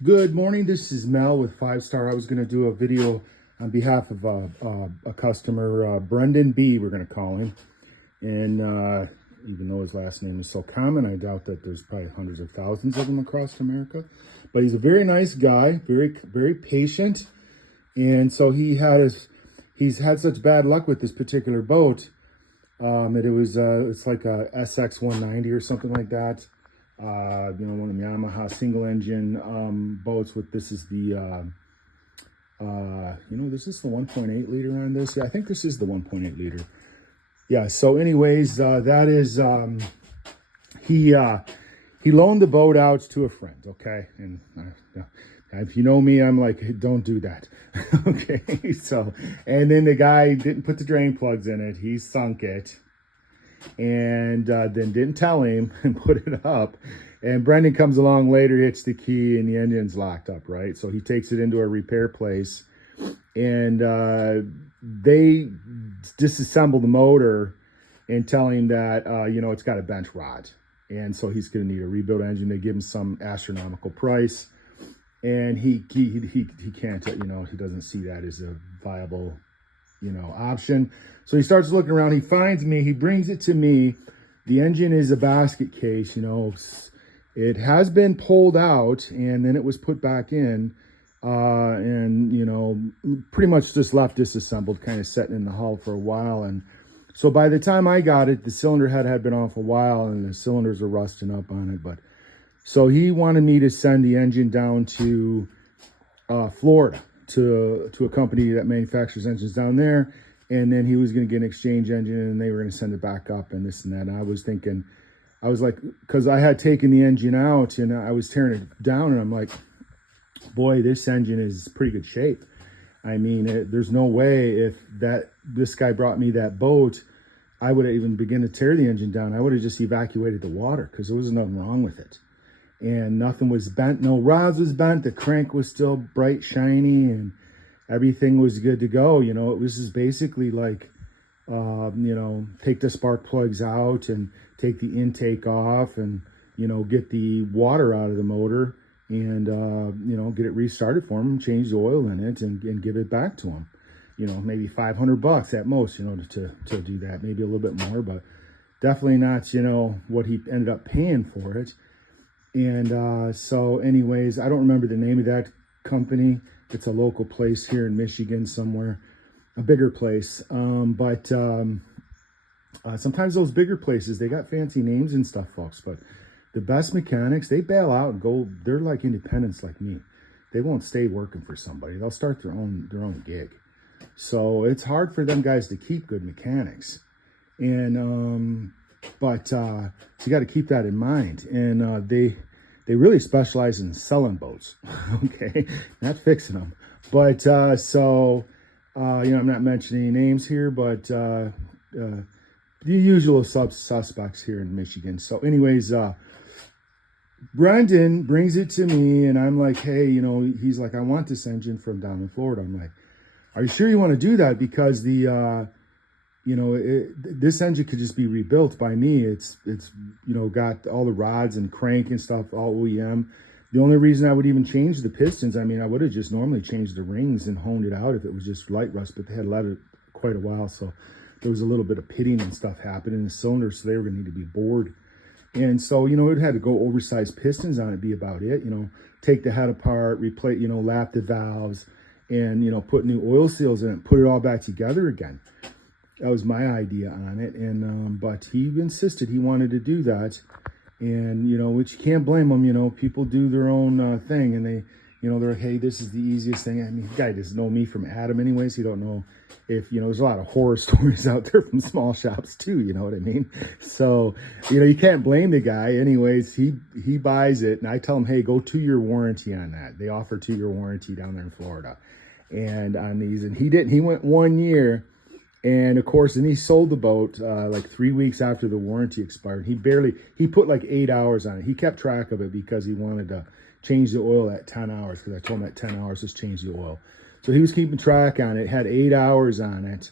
Good morning. This is Mel with 5 Star. I was going to do a video on behalf of a customer, Brendan B. We're going to call him, and even though his last name is so common, I doubt that there's probably hundreds of thousands of them across America. But he's a very nice guy, very patient, and so he's had such bad luck with this particular boat. It's like a SX 190 or something like that. One of the Yamaha single engine boats with, this is the this is the 1.8 liter on this. Yeah, I think this is the 1.8 liter. Yeah, so anyways, that is he loaned the boat out to a friend, okay? And if you know me, I'm like, hey, don't do that. Okay, so, and then the guy didn't put the drain plugs in it. He sunk it, and then didn't tell him and put it up. And Brendan comes along later, hits the key, and the engine's locked up, right? So he takes it into a repair place, and they disassemble the motor and tell him that, it's got a bench rod. And so he's going to need a rebuild engine. They give him some astronomical price, and he can't, he doesn't see that as a viable option. So he starts looking around. He finds me. He brings it to me. The engine is a basket case. It has been pulled out, and then it was put back in, pretty much just left disassembled, kind of sitting in the hull for a while. And so by the time I got it, the cylinder head had been off a while, and the cylinders are rusting up on it. But so he wanted me to send the engine down to Florida, to a company that manufactures engines down there, and then he was going to get an exchange engine, and they were going to send it back up and this and that. And I was like, because I had taken the engine out and I was tearing it down, and I'm like, boy, this engine is pretty good shape. I mean, there's no way if this guy brought me that boat, I would have even begun to tear the engine down. I would have just evacuated the water, because there was nothing wrong with it. And nothing was bent, no rods was bent, the crank was still bright, shiny, and everything was good to go. It was just basically like, take the spark plugs out and take the intake off, and, get the water out of the motor, and, get it restarted for him, change the oil in it, and give it back to him. Maybe $500 at most, to do that, maybe a little bit more, but definitely not, what he ended up paying for it. And so anyways, I don't remember the name of that company. It's a local place here in Michigan somewhere, a bigger place. But sometimes those bigger places, they got fancy names and stuff, folks. But the best mechanics, they bail out and go. They're like independents like me. They won't stay working for somebody. They'll start their own gig. So it's hard for them guys to keep good mechanics. And so you got to keep that in mind. And they really specialize in selling boats, okay, not fixing them. But I'm not mentioning any names here, but the usual suspects here in Michigan. So anyways, Brendan brings it to me, and I'm like, hey, he's like, I want this engine from down in Florida. I'm like, are you sure you want to do that? Because this engine could just be rebuilt by me. It's got all the rods and crank and stuff, all OEM. The only reason I would even change the pistons, I would have just normally changed the rings and honed it out if it was just light rust, but they had let it quite a while, so there was a little bit of pitting and stuff happening in the cylinders, so they were going to need to be bored. And so, it had to go oversized pistons on it, be about it, take the head apart, replace, lap the valves, and, put new oil seals in it, put it all back together again. That was my idea on it. And, but he insisted he wanted to do that. And, which you can't blame them. People do their own thing, and they, they're like, hey, this is the easiest thing. The guy doesn't know me from Adam anyways. He don't know if, there's a lot of horror stories out there from small shops too, you know what I mean? So, you can't blame the guy. Anyways, he buys it, and I tell him, hey, go 2-year warranty on that. They offer 2-year warranty down there in Florida. And on these, and he didn't. He went 1 year. And of course, then he sold the boat like 3 weeks after the warranty expired. He put like 8 hours on it. He kept track of it because he wanted to change the oil at 10 hours, because I told him at 10 hours, just change the oil. So he was keeping track on it, had 8 hours on it,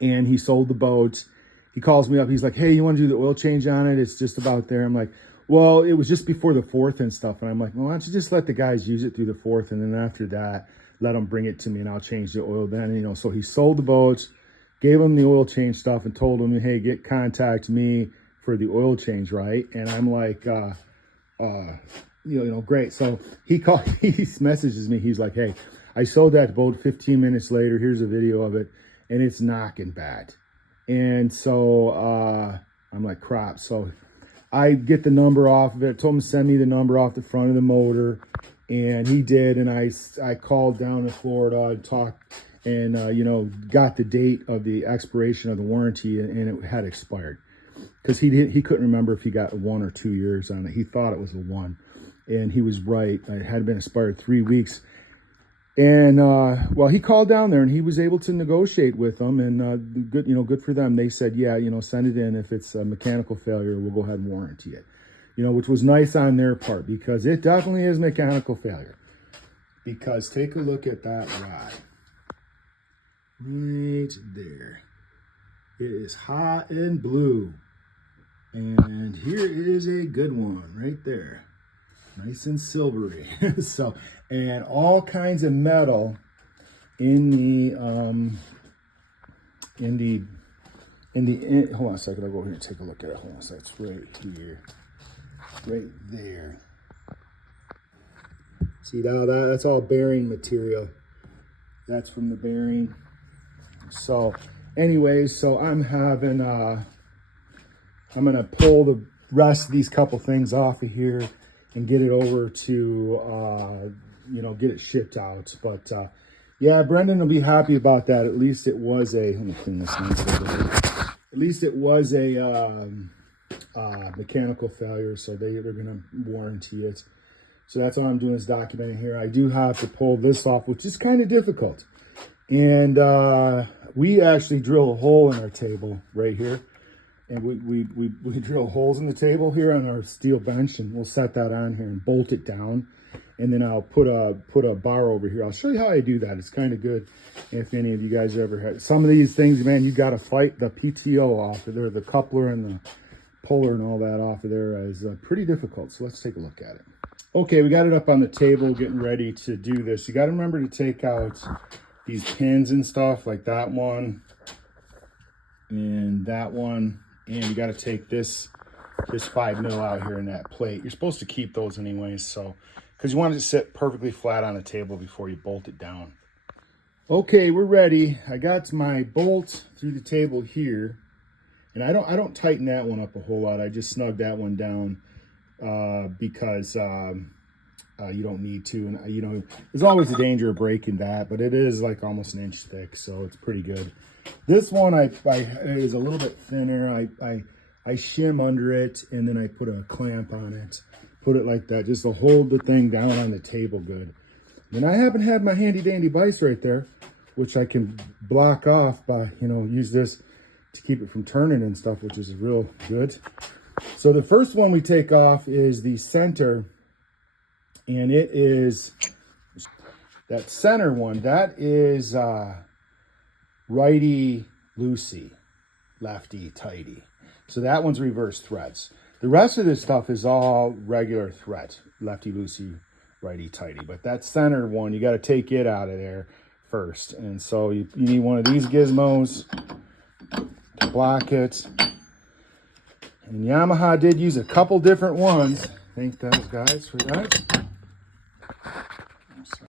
and he sold the boat. He calls me up. He's like, hey, you want to do the oil change on it? It's just about there. I'm like, Well, it was just before the 4th and stuff. And I'm like, well, why don't you just let the guys use it through the 4th? And then after that, let them bring it to me and I'll change the oil then. And, you know, so he sold the boats, gave him the oil change stuff and told him, hey, contact me for the oil change, right? And I'm like, great. So he messages me. He's like, hey, I sold that boat 15 minutes later. Here's a video of it. And it's knocking bad. And so I'm like, crap. So I get the number off of it. I told him to send me the number off the front of the motor. And he did. And I called down to Florida and talked and, got the date of the expiration of the warranty. And it had expired. Because he couldn't remember if he got 1 or 2 years on it. He thought it was a 1. And he was right. It had been expired 3 weeks. And, he called down there and he was able to negotiate with them and, good for them. They said, yeah, send it in. If it's a mechanical failure, we'll go ahead and warranty it, which was nice on their part because it definitely is mechanical failure. Because take a look at that rod right there. It is hot and blue. And here is a good one right there. Nice and silvery. So, and all kinds of metal in the hold on a second, I'll go over here and take a look at it. Hold on a second, it's right here, right there. See that's all bearing material. That's from the bearing. So anyways, so I'm gonna pull the rest of these couple things off of here and get it over to, get it shipped out. But, yeah, Brendan will be happy about that. At least it was let me clean this nice a little bit. At least it was a mechanical failure, so they're going to warranty it. So that's all I'm doing is documenting here. I do have to pull this off, which is kind of difficult. And we actually drill a hole in our table right here. And we drill holes in the table here on our steel bench, and we'll set that on here and bolt it down. And then I'll put a bar over here. I'll show you how I do that. It's kind of good if any of you guys ever had some of these things, man. You got to fight the PTO off of there, the coupler and the puller and all that off of there is pretty difficult. So let's take a look at it. Okay, we got it up on the table, getting ready to do this. You got to remember to take out these pins and stuff like that one and that one. And you got to take this 5mm out here in that plate. You're supposed to keep those anyways, so because you want it to sit perfectly flat on the table before you bolt it down. Okay, we're ready. I got my bolt through the table here, and I don't tighten that one up a whole lot. I just snug that one down because you don't need to, and there's always a danger of breaking that, but it is like almost an inch thick, so it's pretty good. This one it is a little bit thinner. I shim under it and then I put a clamp on it, put it like that just to hold the thing down on the table good. And I happen to have my handy dandy vise right there, which I can block off by use this to keep it from turning and stuff, which is real good. So the first one we take off is the center, and it is that center one. That is righty loosey, lefty tighty. So that one's reverse threads. The rest of this stuff is all regular thread, lefty loosey, righty tighty. But that center one, you got to take it out of there first. And so you need one of these gizmos to block it. And Yamaha did use a couple different ones. Thank those guys for that.